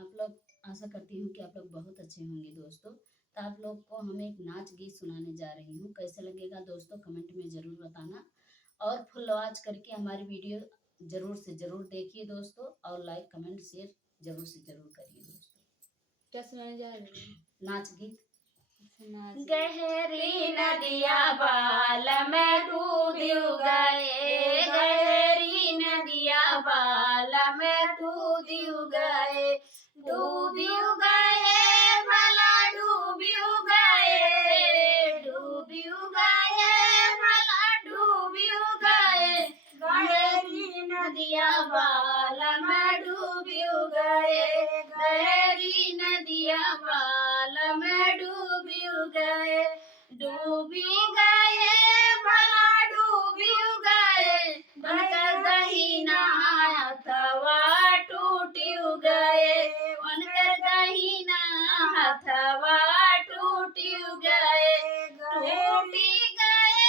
आप लोग आशा करती हूँ कि आप लोग बहुत अच्छे होंगे दोस्तों। तो आप लोग को हम एक नाच गीत सुनाने जा रही हूँ, कैसे लगेगा दोस्तों कमेंट में ज़रूर बताना। और फुल आवाज़ करके हमारी वीडियो ज़रूर से ज़रूर देखिए दोस्तों, और लाइक कमेंट शेयर ज़रूर से ज़रूर करिए दोस्तों। क्या सुनाने जा रही है? नाच गीत। गहरी नदिया बाल में डूब गए, गहरी नदिया बाल में डूब गए, डूब गए भला डूब गए, डूब गए भला डूब गए, गहरी नदिया बाल में डूब गए, गहरी नदिया बाल में डूब गए, डूबी गए भला डूबी गए, बनकर दहीना हथवा टूट गए, बनकर दहीना हथवा टूट गए, टूट गए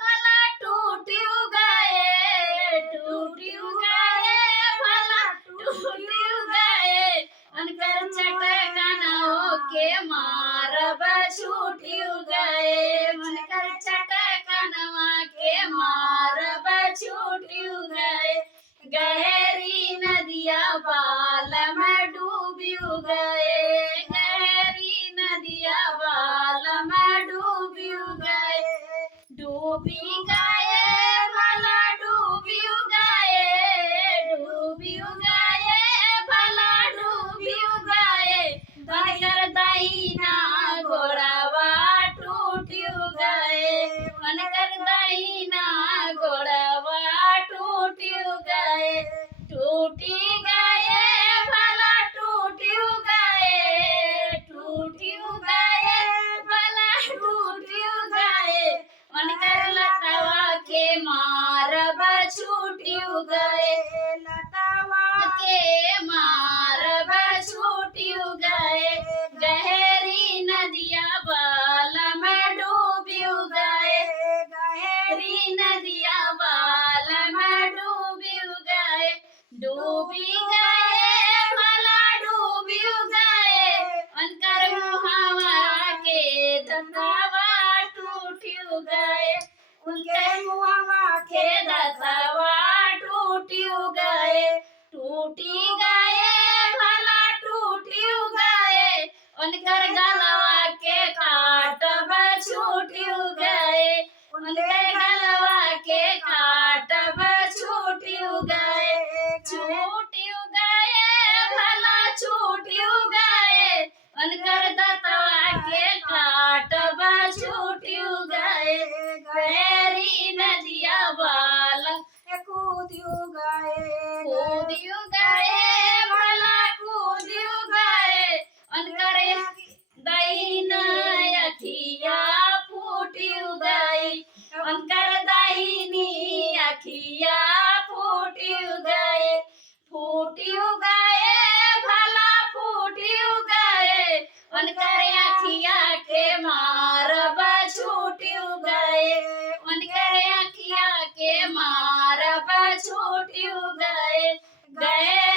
भला टूट गए, टूट गए भला टूट गए, बनकर चटकनों के मारब छूट गए, बनकर चटकनवा के मारब छूट गए, गहरी नदिया बाल में डूब गए, गहरी नदिया बाल में डूब गए, डूबी गए भला डूबी गए, डूबी गए भला डूबी गए, बनकर दहीना गोड़वा टूट गए, बनकर दहीना गोड़वा टूट गए, टूट गए भला टूट गए, टूट गए भला टूट गए, बनकर लतवा के मारब छूट गए, लतवा के मारब छूट गए, गहरी नदिया बाल में डूब गए, गहरी नदिया बाल में डूब गए, डूबी गए भला डूबी गए, बनकर मुहावा के दतवा टूट गए, उनके मुहावा के दतवा टूट गए, टूटी गए भला टूट गए, उनकर गलवा के काटब छूट गए, उनके गलवा के काटब छूट गए, छूट गए भला छूट गए, उनकर दतवा के काटब छूट गए, गहरी नदिया बाल कूद गए, कूद गए भला कूद गए, उनकर दहीना अखिया फूट गई, उनकर दहीनी अखिया फूट गए, फूट गए भला फूट गए, उनकर अखिया के मारब छूट गए, उनकर अखिया के मारब छूट गए, गए